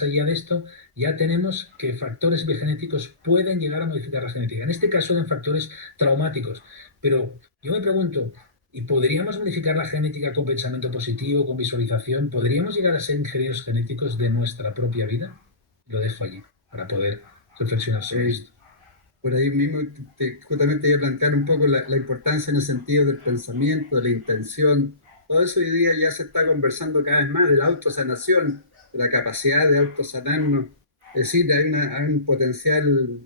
allá de esto, ya tenemos que factores epigenéticos pueden llegar a modificar la genética. En este caso eran factores traumáticos. Pero yo me pregunto, ¿y podríamos modificar la genética con pensamiento positivo, con visualización? ¿Podríamos llegar a ser ingenieros genéticos de nuestra propia vida? Lo dejo allí para poder reflexionar sobre Eh, esto. por ahí mismo justamente iba a plantear un poco la importancia en el sentido del pensamiento, de la intención. Todo eso hoy día ya se está conversando cada vez más de la autosanación, de la capacidad de autosanarnos. Es decir, hay un potencial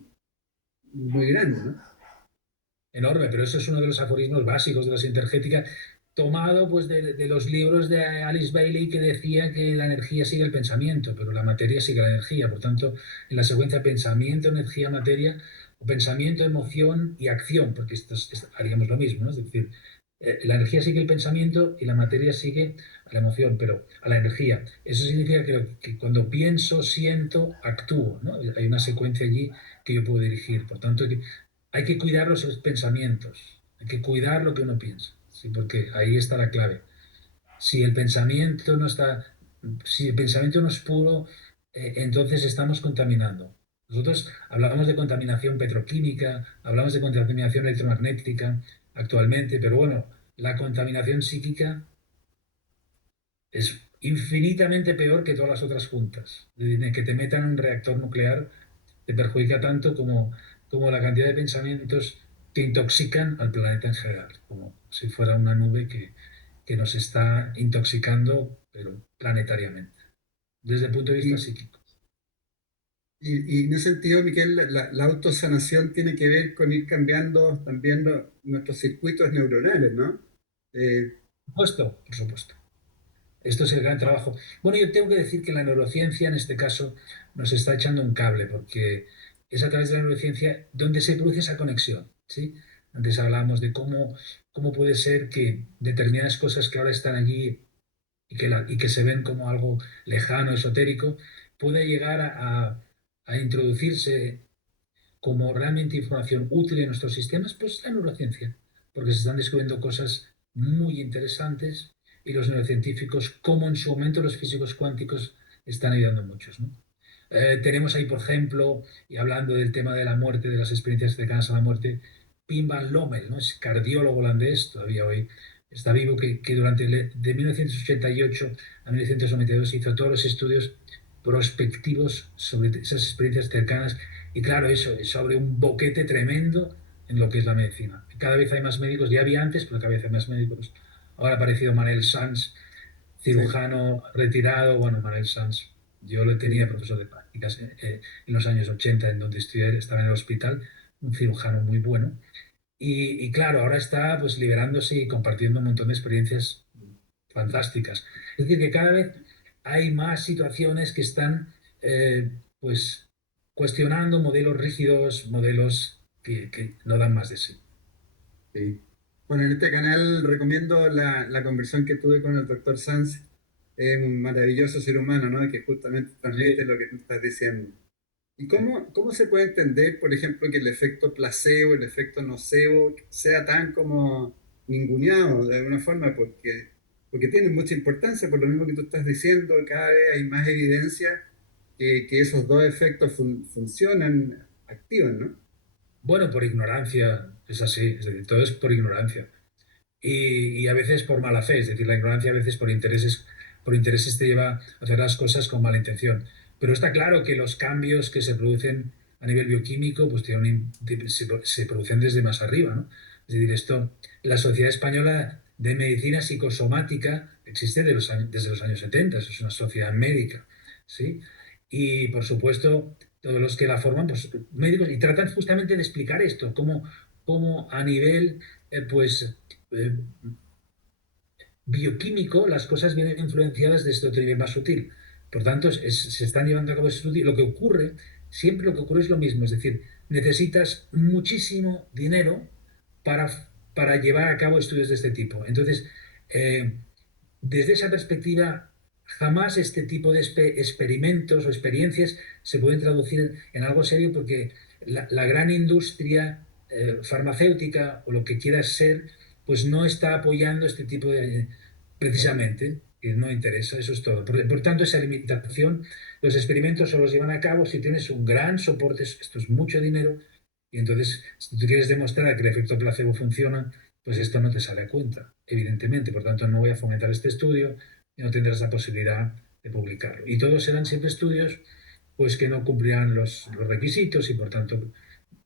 muy grande, ¿no? Enorme, pero eso es uno de los aforismos básicos de la sintergética, tomado pues de los libros de Alice Bailey que decía que la energía sigue el pensamiento, pero la materia sigue la energía. Por tanto, en la secuencia pensamiento, energía, materia, o pensamiento, emoción y acción, porque haríamos lo mismo, ¿no? Es decir, la energía sigue el pensamiento y la materia sigue a la emoción, pero a la energía. Eso significa que cuando pienso, siento, actúo, ¿no? Hay una secuencia allí que yo puedo dirigir. Por tanto, hay que cuidar los pensamientos, hay que cuidar lo que uno piensa, ¿sí? Porque ahí está la clave. Si el pensamiento no está, si el pensamiento no es puro, entonces estamos contaminando. Nosotros hablamos de contaminación petroquímica, hablamos de contaminación electromagnética actualmente, pero bueno, la contaminación psíquica es infinitamente peor que todas las otras juntas. Es decir, que te metan en un reactor nuclear te perjudica tanto como la cantidad de pensamientos que intoxican al planeta en general, como si fuera una nube que nos está intoxicando, pero planetariamente, desde el punto de vista Y, psíquico. y en ese sentido, Miquel, la autosanación tiene que ver con ir cambiando también nuestros circuitos neuronales, ¿no? Eh, Por supuesto, por supuesto. Esto es el gran trabajo. Bueno, yo tengo que decir que la neurociencia en este caso nos está echando un cable, porque es a través de la neurociencia donde se produce esa conexión, ¿sí? Antes hablábamos de cómo puede ser que determinadas cosas que ahora están allí y que se ven como algo lejano, esotérico, puede llegar a introducirse como realmente información útil en nuestros sistemas, pues la neurociencia, porque se están descubriendo cosas muy interesantes y los neurocientíficos, como en su momento los físicos cuánticos, están ayudando a muchos, ¿no? Tenemos ahí, por ejemplo, y hablando del tema de la muerte, de las experiencias cercanas a la muerte, Pim Van Lommel, ¿no? Es cardiólogo holandés, todavía hoy está vivo, que durante de 1988 a 1992 hizo todos los estudios prospectivos sobre esas experiencias cercanas y claro, eso abre un boquete tremendo en lo que es la medicina. Cada vez hay más médicos, ya había antes, pero cada vez hay más médicos. Ahora ha aparecido Manel Sanz, sí, cirujano retirado. Bueno, Manel Sanz, yo lo tenía sí. profesor de prácticas en los años 80, en donde estudié, estaba en el hospital, un cirujano muy bueno. Y claro, ahora está pues liberándose y compartiendo un montón de experiencias fantásticas. Es decir, que cada vez hay más situaciones que están pues cuestionando modelos rígidos, modelos que no dan más de sí. Sí. Bueno, en este canal recomiendo la conversión que tuve con el doctor Sanz. Es un maravilloso ser humano, ¿no? Que justamente transmite Sí. lo que tú estás diciendo. ¿Y cómo se puede entender, por ejemplo, que el efecto placebo, el efecto nocebo, sea tan como ninguneado de alguna forma? Porque tiene mucha importancia, por lo mismo que tú estás diciendo, cada vez hay más evidencia que esos dos efectos funcionan, activan, ¿no? Bueno, por ignorancia, es así, es decir, todo es por ignorancia. Y a veces por mala fe, es decir, la ignorancia a veces por intereses te lleva a hacer las cosas con mala intención. Pero está claro que los cambios que se producen a nivel bioquímico pues se producen desde más arriba, ¿no? Es decir, la Sociedad Española de Medicina Psicosomática existe desde los años 70, es una sociedad médica, ¿sí? Y por supuesto, todos los que la forman, pues médicos, y tratan justamente de explicar esto, cómo a nivel, pues eh, bioquímico, las cosas vienen influenciadas desde otro nivel más sutil. Por tanto, se están llevando a cabo ese estudio. Siempre lo que ocurre es lo mismo, es decir, necesitas muchísimo dinero para llevar a cabo estudios de este tipo. Entonces, eh, desde esa perspectiva, jamás este tipo de experimentos o experiencias se pueden traducir en algo serio porque la gran industria farmacéutica o lo que quiera ser, pues no está apoyando este tipo de, precisamente, y no interesa, eso es todo. Por tanto, esa limitación, los experimentos solo los llevan a cabo si tienes un gran soporte, esto es mucho dinero, y entonces, si tú quieres demostrar que el efecto placebo funciona, pues esto no te sale a cuenta, evidentemente. Por tanto, no voy a fomentar este estudio y no tendrás la posibilidad de publicarlo. Y todos serán siempre estudios pues que no cumplirán los requisitos y por tanto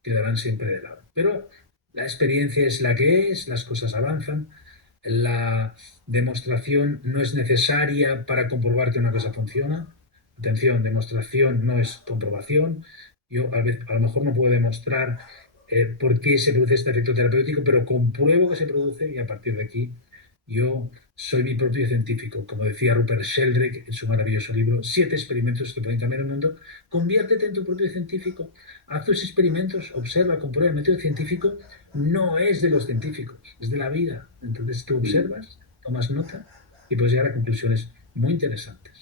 quedarán siempre de lado. Pero la experiencia es la que es, las cosas avanzan, la demostración no es necesaria para comprobar que una cosa funciona. Atención, demostración no es comprobación. Yo a lo mejor no puedo demostrar por qué se produce este efecto terapéutico, pero compruebo que se produce y a partir de aquí yo soy mi propio científico. Como decía Rupert Sheldrake en su maravilloso libro, 7 experimentos que pueden cambiar el mundo. Conviértete en tu propio científico. Haz tus experimentos, observa, comprueba. El método científico no es de los científicos, es de la vida. Entonces tú Mm. observas, tomas nota y puedes llegar a conclusiones muy interesantes.